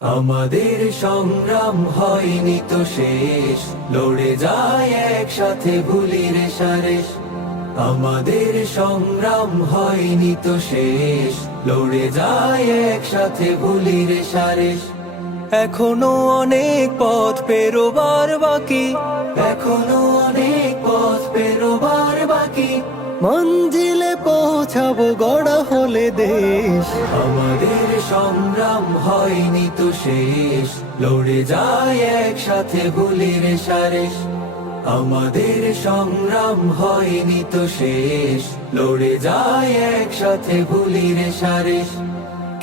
আমাদের সংগ্রাম হয়নি তো শেষ, লড়ে যায় একসাথে ভুলি রে সারেশ। আমাদের সংগ্রাম হয়নি তো শেষ, লড়ে যায় একসাথে ভুলি রে সারেশ। এখনো অনেক পথ পেরোবার বাকি, এখনো অনেক পথ পেরোবার বাকি, মঞ্জিলে পৌঁছাবো গড়া হলে দেশ। আমাদের সংগ্রাম হয়নি তো শেষ, লড়ে যায় একসাথে ভুলি রে সারেশ। আমাদের সংগ্রাম হয়নি তো শেষ, লড়ে যায় একসাথে ভুলি রে সারেশ।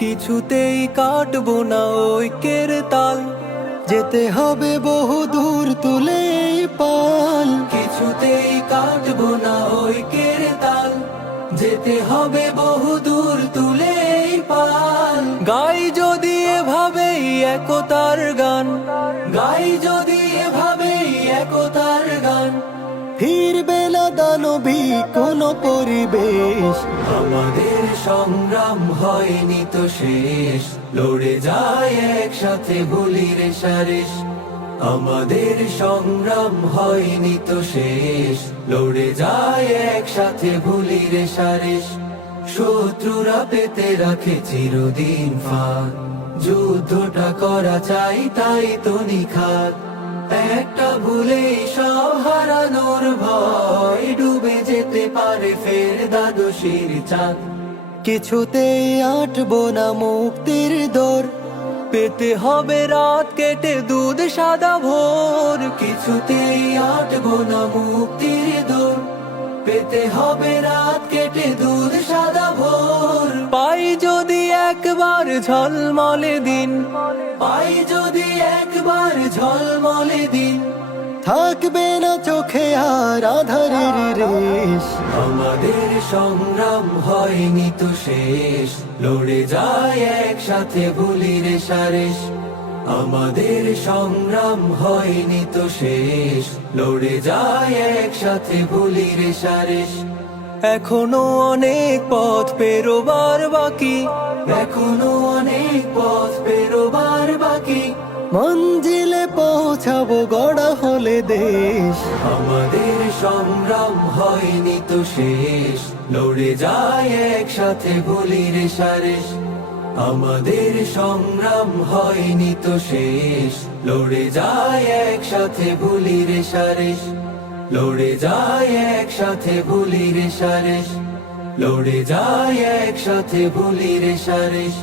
কিছুতেই কাটবো না ঐক্যের তাল, যেতে হবে বহু দূর তুলে এই পাল। কিছুতেই কাটবো না ঐক্যের তাল, যেতে হবে বহু দূর তুলে এই পাল। গাই যদি এভাবেই একতার গান, গাই যদি এভাবেই একতার গান, ফিরবে না দানবী কোনো পরিবেশ। আমাদের সংগ্রাম হয়নি তো শেষ, লড়ে যায় একসাথে ভুলি রে সারেশ। আমাদের সংগ্রাম হয়নি তো শেষ, লড়ে যায় একসাথে ভুলি রে সারেশ। শত্রুরা পেতে রাখে চিরদিন ফাঁদ, যুদ্ধটা করা চাই তাই তো নিখাত। একটা ভুলেই সব হারানোর ভয়, ডুবে যেতে পারে ফের দ্বাদশীর চাঁদ। কিছুতেই আটবো না মুক্তির দোর, পেতে হবে রাত কেটে দুধ সাদা ভোর। কিছুতেই আটবো না মুক্তির দোর, পেতে হবে রাত কেটে দুধ সাদা ভোর। পাই যদি একবার ঝলমলে দিন, পাই যদি একবার ঝলমলে দিন, থাকবে না চোখে আর আধারের রেশ। আমাদের সংগ্রাম হয়নি তো শেষ, লড়ে যায় একসাথে ভুলি রে সারেশ। আমাদের সংগ্রাম হয়নি তো শেষ, লড়ে যায় একসাথে ভুলি রে সারেশ। এখনো অনেক পথ পেরোবার বাকি, এখনো অনেক পথ পেরোবার বাকি, মঞ্জিলে পৌঁছাবো গড়া হলে দেশ। আমাদের সংগ্রাম হয়নি তো শেষ, লড়ে যায় একসাথে ভুলি রে সারেশ। আমাদের সংগ্রাম হয়নি তো শেষ, লড়ে যায় একসাথে ভুলি রে সারেশ। লড়ে যায় একসাথে ভুলি রে সারেশ, লড়ে যায় একসাথে ভুলি রে সারেশ।